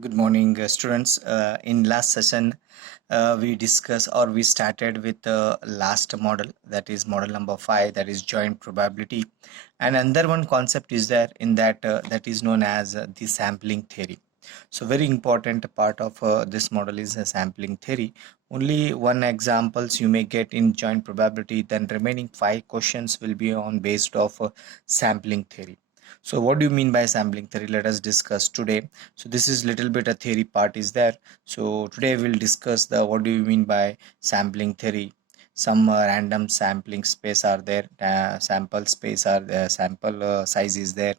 Good morning, students. In last session, we discussed or we started with the last model, that is model number 5, that is joint probability. And another one concept is there in that that is known as the sampling theory. So very important part of this model is a sampling theory. Only one examples you may get in joint probability, then remaining 5 questions will be on based of sampling theory. So what do you mean by sampling theory? Let us discuss today. So this is little bit a theory part is there. So today we'll discuss the what do you mean by sampling theory. Some random sampling space are there, sample space are there, sample size is there,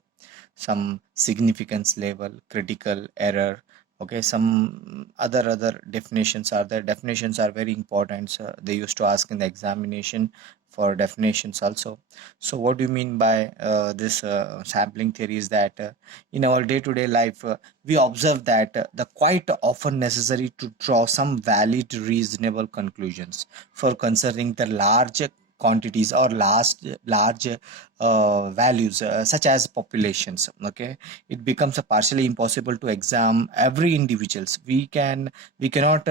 some significance level, critical error. Okay, some other definitions are there. Definitions are very important. So they used to ask in the examination for definitions also. So what do you mean by this sampling theory is that in our day-to-day life we observe that the quite often necessary to draw some valid reasonable conclusions for concerning the large quantities or large values such as populations. Okay, it becomes a partially impossible to examine every individuals. We cannot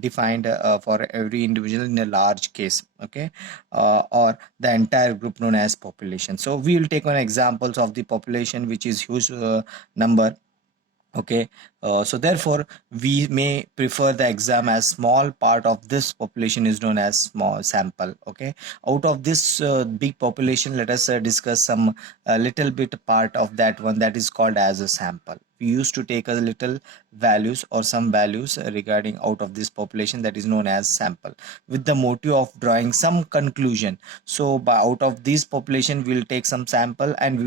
define for every individual in a large case. Okay, or the entire group known as population. So we will take on examples of the population which is huge number. Okay, so therefore we may prefer the exam as small part of this population is known as small sample. Okay, out of this big population, let us discuss some little bit part of that one, that is called as a sample. We used to take a little values or some values regarding out of this population, that is known as sample, with the motive of drawing some conclusion. So by out of this population we'll take some sample and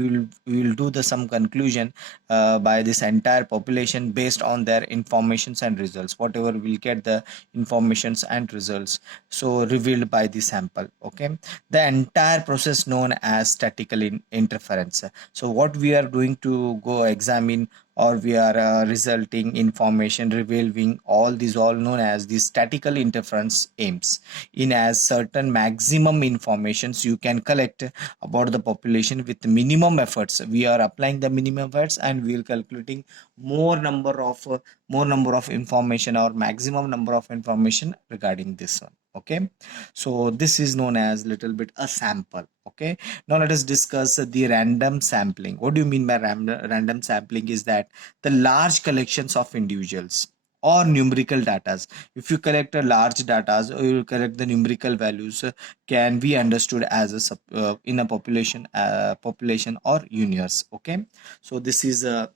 we will do the some conclusion by this entire population based on their informations and results, whatever we'll get the informations and results so revealed by the sample. Okay, the entire process known as statistical interference. So what we are doing to go examine, or we are resulting information revealing all these all known as the statistical interference aims in as certain maximum informations you can collect about the population with minimum efforts. We are applying the minimum efforts and we will calculating more number of information or maximum number of information regarding this one. Okay, so this is known as little bit a sample. Okay, now let us discuss the random sampling. What do you mean by random sampling is that the large collections of individuals or numerical data. If you collect a large data or you collect the numerical values, can be understood as a in a population or universe. Okay, so this is a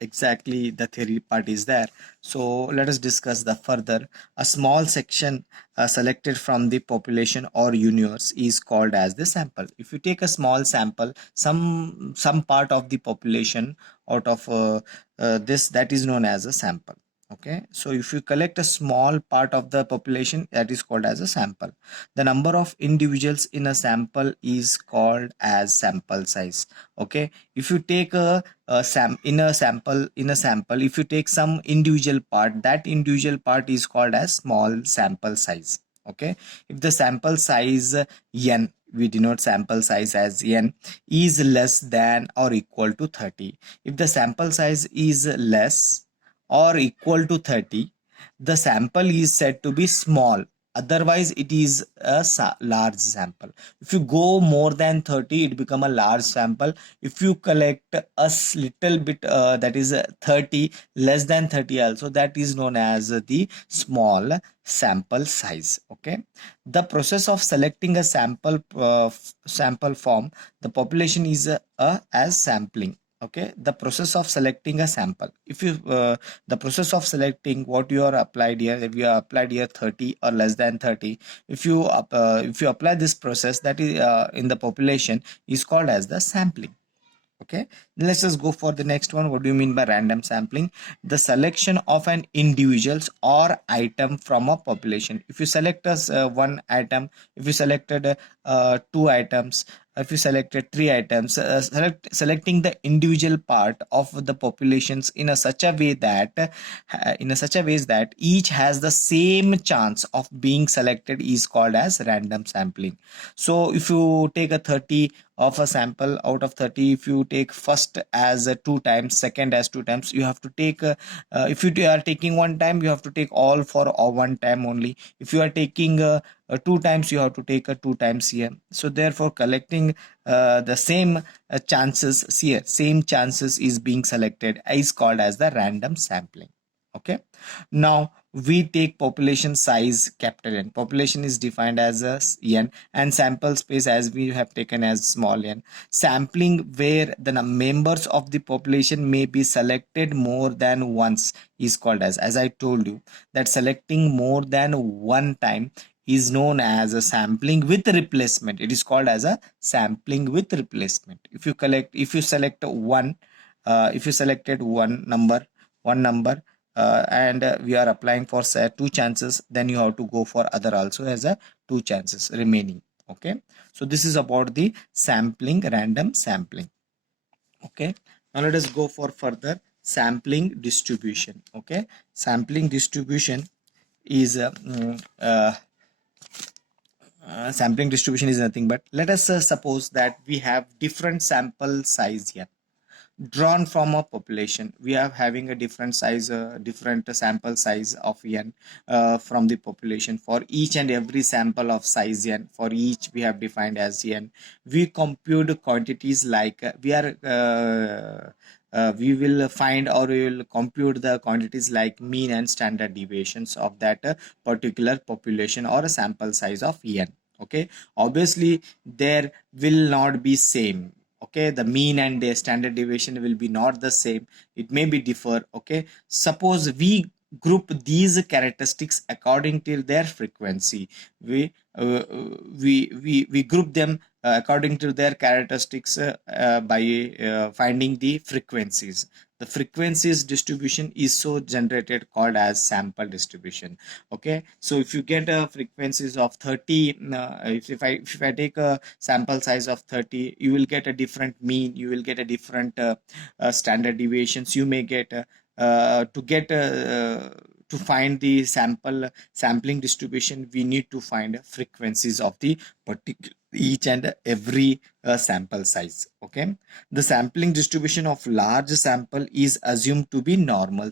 exactly the theory part is there. So let us discuss the further. A small section selected from the population or universe is called as the sample. If you take a small sample, some part of the population out of this, that is known as a sample. Okay, so if you collect a small part of the population, that is called as a sample. The number of individuals in a sample is called as sample size. Okay, if you take a sample, if you take some individual part, that individual part is called as small sample size. Okay, if the sample size n, we denote sample size as n, is less than or equal to 30. If the sample size is less or equal to 30, the sample is said to be small, otherwise it is a large sample. If you go more than 30, it become a large sample. If you collect a little bit, that is 30, less than 30 also, that is known as the small sample size. Okay, the process of selecting a sample form the population is as sampling. Okay, the process of selecting a sample, if you the process of selecting what you are applied here, if you are applied here 30 or less than 30, if you apply this process, that is in the population, is called as the sampling. Okay, let's just go for the next one. What do you mean by random sampling? The selection of an individuals or item from a population. If you select as one item, if you selected two items if you selected three items, selecting the individual part of the populations in a such a way that each has the same chance of being selected is called as random sampling. So if you take a 30 of a sample out of 30, if you take first as two times, second as two times, you have to take if you are taking one time, you have to take all for one time only. If you are taking two times, you have to take a two times here. So therefore collecting the same chances here, same chances is being selected, is called as the random sampling. Okay, now we take population size capital N. Population is defined as a n, and sample space as we have taken as small n. Sampling where the members of the population may be selected more than once is called as I told you, that selecting more than one time is known as a sampling with replacement. It is called as a sampling with replacement. If you select one, if you selected one number, and we are applying for say two chances, then you have to go for other also as a two chances remaining. Okay, so this is about the sampling, random sampling. Okay, now let us go for further sampling distribution. Okay, sampling distribution is sampling distribution is nothing but, let us suppose that we have different sample size here drawn from a population. We are having a different size, different sample size of n from the population. For each and every sample of size n, for each we have defined as n. We compute quantities like we will find, or we will compute the quantities like mean and standard deviations of that particular population or a sample size of n. Okay, obviously there will not be same. Okay, the mean and the standard deviation will be not the same, it may be differ. Okay, suppose we group these characteristics according to their frequency. We group them according to their characteristics by finding the frequencies. The frequencies distribution is so generated, called as sample distribution. Okay, so if you get a frequencies of 30, if I take a sample size of 30, you will get a different mean, you will get a different standard deviations. You may get to find the sampling distribution, we need to find frequencies of the particular each and every sample size. Okay, the sampling distribution of large sample is assumed to be normal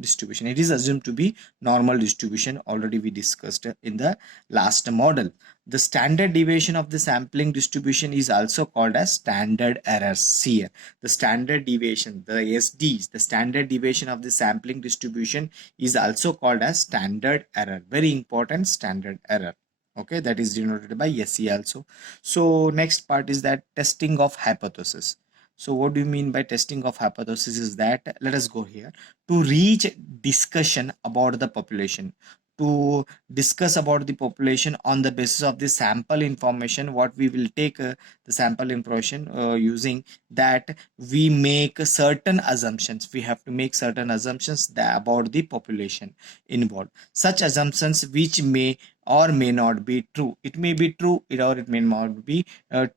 distribution. It is assumed to be normal distribution, already we discussed in the last model. The standard deviation of the sampling distribution is also called as standard errors here. The standard deviation, the SDs, the standard deviation of the sampling distribution is also called as standard error. Very important, standard error. Okay, that is denoted by SE also. So next part is that testing of hypothesis. So what do you mean by testing of hypothesis is that, let us go here, to reach discussion about the population, to discuss about the population on the basis of the sample information. What we will take the sample information using that, we make certain assumptions. We have to make certain assumptions about the population involved. Such assumptions which may or may not be true. It may be true, or it may not be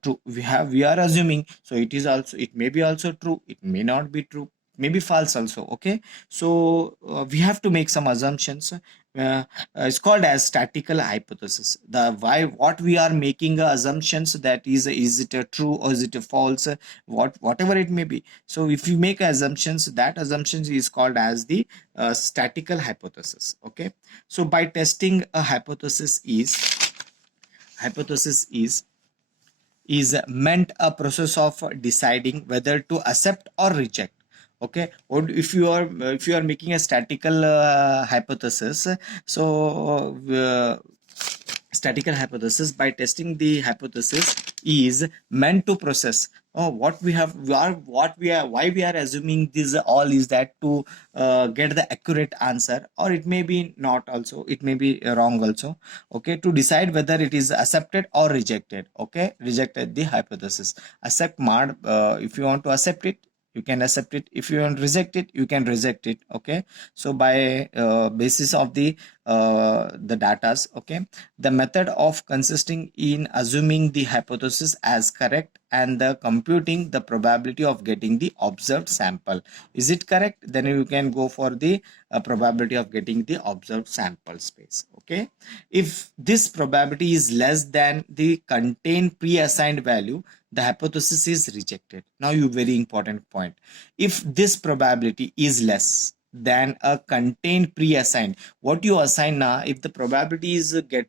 true. We are assuming, so it is also, it may be also true, it may not be true, maybe false also. Okay, so we have to make some assumptions. It's called as statistical hypothesis. The why, what we are making assumptions, that is it a true or is it a false, whatever it may be. So if you make assumptions, that assumptions is called as the statistical hypothesis. Okay, so by testing a hypothesis is meant a process of deciding whether to accept or reject. Okay, or if you are making a statistical hypothesis, so statistical hypothesis, by testing the hypothesis is meant to process what we have, why we are assuming this all is that to get the accurate answer, or it may be not also, it may be wrong also. Okay, to decide whether it is accepted or rejected. Okay, rejected the hypothesis. Accept if you want to accept it, you can accept it. If you want to reject it, you can reject it. Okay, so by basis of the datas. Okay, the method of consisting in assuming the hypothesis as correct and the computing the probability of getting the observed sample. Is it correct? Then you can go for the probability of getting the observed sample space. Okay, if this probability is less than the contained pre-assigned value, the hypothesis is rejected. Now you very important point. If this probability is less than a contained pre-assigned, what you assign now, if the probability is get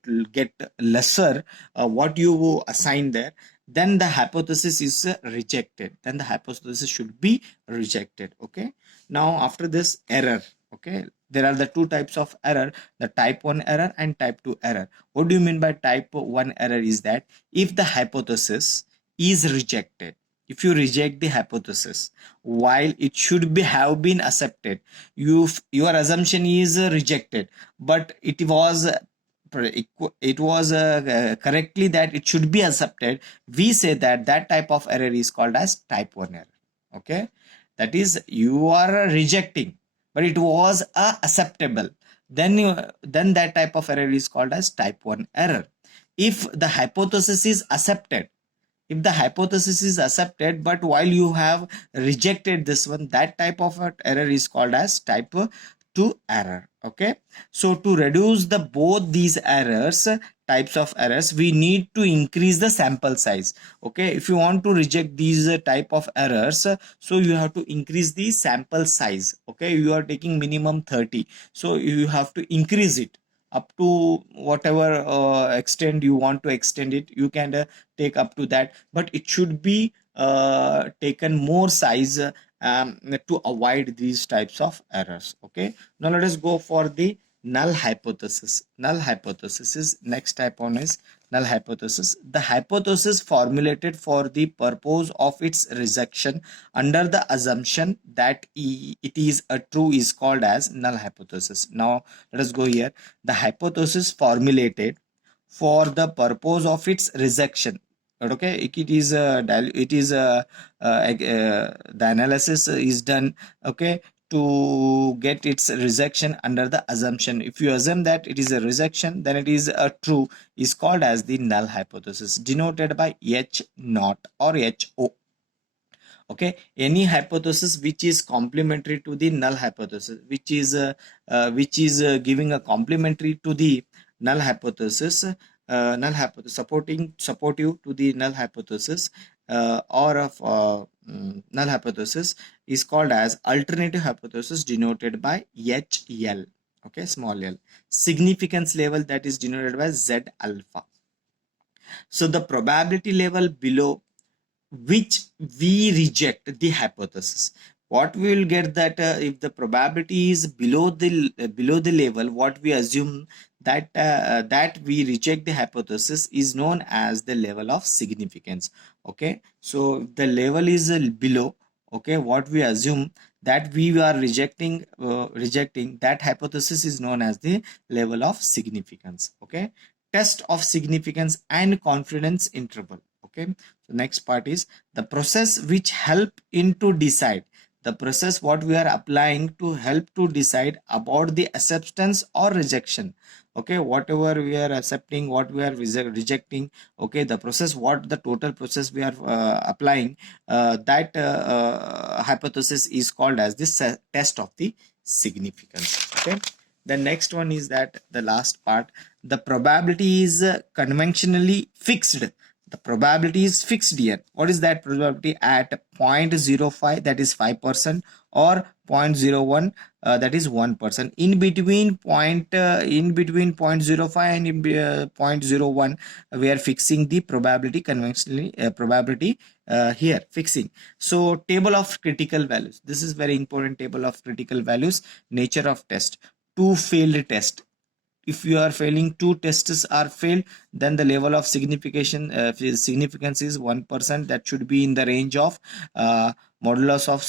lesser, what you assign there, then the hypothesis is rejected. Then the hypothesis should be rejected. Okay, now after this, error. Okay, there are the two types of error, the type 1 error and type 2 error. What do you mean by type 1 error? Is that if the hypothesis is rejected, if you reject the hypothesis while it should be have been accepted, your assumption is rejected, but it was correctly that it should be accepted, we say that that type of error is called as type 1 error. Okay, that is you are rejecting but it was acceptable, then that type of error is called as type 1 error. If the hypothesis is accepted, if the hypothesis is accepted but while you have rejected this one, that type of error is called as type 2 error. Okay, so to reduce the both these errors, types of errors, we need to increase the sample size. Okay, if you want to reject these type of errors, so you have to increase the sample size. Okay, you are taking minimum 30, so you have to increase it up to whatever extent you want to extend it. You can take up to that, but it should be taken more size to avoid these types of errors. Okay, now let us go for the null hypothesis. Null hypothesis is next type on is null hypothesis. The hypothesis formulated for the purpose of its rejection under the assumption that it is a true is called as null hypothesis. Now let us go here. The hypothesis formulated for the purpose of its rejection. Okay, it is the analysis is done. Okay, to get its rejection under the assumption. If you assume that it is a rejection, then it is a true is called as the null hypothesis, denoted by H naught or HO. Okay, any hypothesis which is complementary to the null hypothesis, which is giving a complementary to the null hypothesis, supportive to the null hypothesis, or of null hypothesis is called as alternative hypothesis, denoted by HL. Okay, small l. Significance level, that is denoted by Z alpha. So the probability level below which we reject the hypothesis, what we will get that if the probability is below the level, what we assume that that we reject the hypothesis is known as the level of significance. Okay, so if the level is below, okay, what we assume that we are rejecting that hypothesis is known as the level of significance. Okay, test of significance and confidence interval. Okay, so next part is the process which help into decide, the process what we are applying to help to decide about the acceptance or rejection. Okay, whatever we are accepting, what we are rejecting. Okay, the process, what the total process we are applying, that hypothesis is called as this test of the significance. Okay, the next one is that the last part, the probability is conventionally fixed. The probability is fixed here. What is that probability? At 0.05, that is 5%, or 0.01, that is 1%. In between 0.05 and 0.01, we are fixing the probability conventionally. Probability here fixing. So table of critical values. This is very important. Table of critical values. Nature of test. Two failed test. If you are failing, two tests are failed, then the level of significance is 1%. That should be in the range of modulus of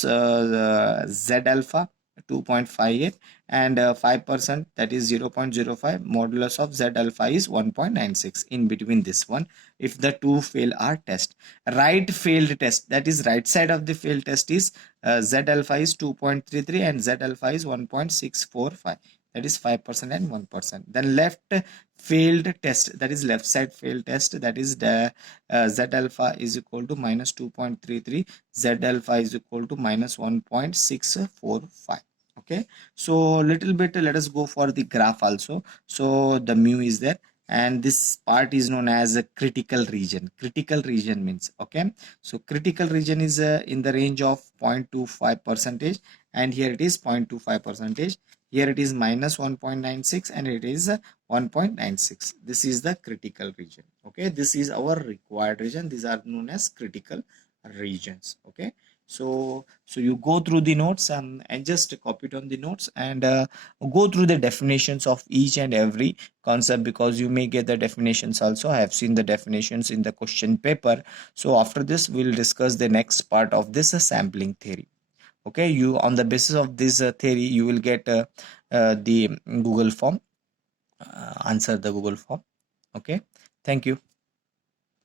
Z alpha. 2.58, and 5%, that is 0.05. Modulus of Z alpha is 1.96. In between this one, if the two fail our test, right failed test, that is right side of the failed test is Z alpha is 2.33 and Z alpha is 1.645, that is 5% and 1%. Then left failed test, that is left side failed test, that is the Z alpha is equal to minus 2.33, Z alpha is equal to minus 1.645. Okay, so little bit let us go for the graph also. So the mu is there, and this part is known as a critical region. Critical region means, okay, so critical region is in the range of 0.25 percentage, and here it is 0.25 percentage, here it is minus 1.96, and it is 1.96. This is the critical region. Okay, this is our required region. These are known as critical regions. Okay, so you go through the notes and just copy it on the notes, and go through the definitions of each and every concept, because you may get the definitions also. I have seen the definitions in the question paper. So after this we'll discuss the next part of this sampling theory. Okay, you on the basis of this theory you will get the Google form, answer the Google form. Okay, thank you.